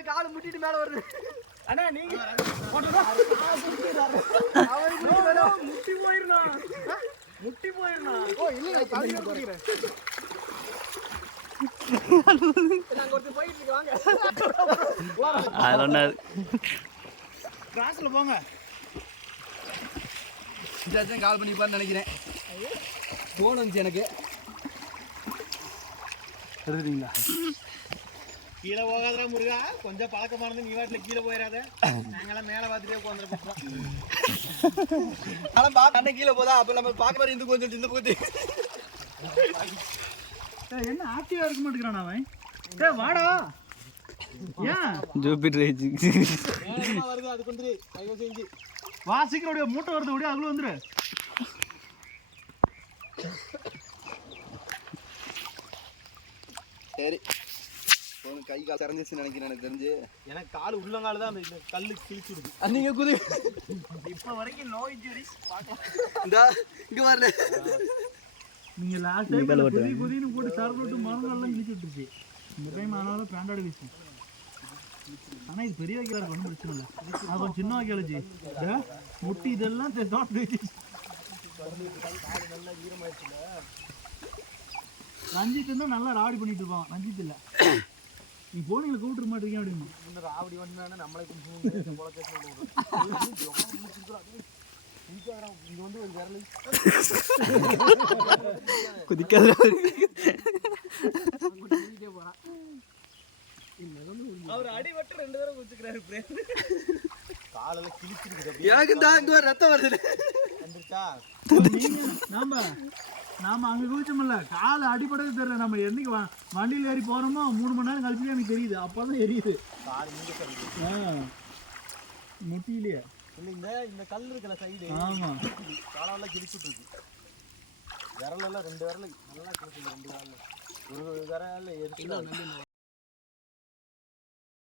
போய் காலை முட்டிட்டு மேல வருது. அண்ணா நீங்க முட்டி போயிருந்தா முட்டி போயிருந்தா ஓ இல்ல நான் வாங்க. அதில் ஒன்று கிராஸ்ல போங்க. இதாச்சும் கால் பண்ணிப்பான்னு நினைக்கிறேன். ஃபோன் வந்துச்சு எனக்கு. எழுதுறீங்களா கீழே போகாதடா முருகா. கொஞ்சம் பழக்கமானது நீ வாட்டில் கீழே போயிடாத நாங்கெல்லாம் மேலே பார்த்துட்டே உட்காந்துருக்கோம் ஆனால் பாக்க அண்ணன் கீழே போதா? அப்போ நம்ம பார்க்க மாதிரி இந்த கொஞ்சம் இந்த போகுது என்ன ஆக்டிவா இருக்க மாட்டேங்கிறான் அவன்? டேய் வாடா. ஏன்? ஜூபிட்டர் வருது அதுக்கு வந்து தயவு செஞ்சு. வா சீக்கிரம் மூட்டை வருது அப்படியே அவ்வளோ வந்துரு. சரி. கை கால் திறந்துச்சுன்னு நினைக்கிறேன் எனக்கு தெரிஞ்சு. எனக்கு கால் உள்ளங்கால தான் அந்த கல்லு கிழிச்சு விடுது நீங்க குதி. இப்போ வரைக்கும் நோ இன்ஜுரிஸ் இந்த இங்க வரல நீங்க லாஸ்ட் டைம் குதி குதின்னு போட்டு சரக்கு விட்டு மரங்கள்லாம் கிழிச்சு விட்டுருச்சு இந்த டைம் ஆனாலும் பேண்டோட வீசும் ஆனா இது பெரிய வைக்கலா ஒன்றும் பிரச்சனை இல்லை. அது கொஞ்சம் சின்ன வைக்கல ஜி இதோ, முட்டி இதெல்லாம் ரஞ்சித் இருந்தா நல்லா ராவடி பண்ணிட்டு இருப்பான். ரஞ்சித் இல்ல. நீ போனீங்க கூப்பிட்டு மாட்டீங்க அப்படின்னு. ராவடி வந்தானே நம்மளை இங்க வந்து ஒரு விரல் குதிக்காத அவர் அடிபட்டு ரெண்டு தடவை குச்சிக்கிறாரு காலெல்லாம் கிழிச்சிருக்கு எனக்கு தான் ரத்தம் வருது. நாம நாம அங்க குதிச்சோம்ல கால் அடிபடவே தெரியல. நம்ம என்னைக்கு வ- வண்டியில ஏறி போறோமோ மூணு மணி நேரம் கழிச்சு எனக்கு தெரியுது. அப்பதான் எரியுது. முட்டியிலேயே இந்த இந்த கல் இருக்கல சைடு ஆமா. காலெல்லாம் கிழிச்சுட்டு இருக்கு விரல் எல்லாம் ரெண்டு விரல் நல்லா கிழிச்சு ரெண்டு விரல். ஒரு விரல் எரிச்சு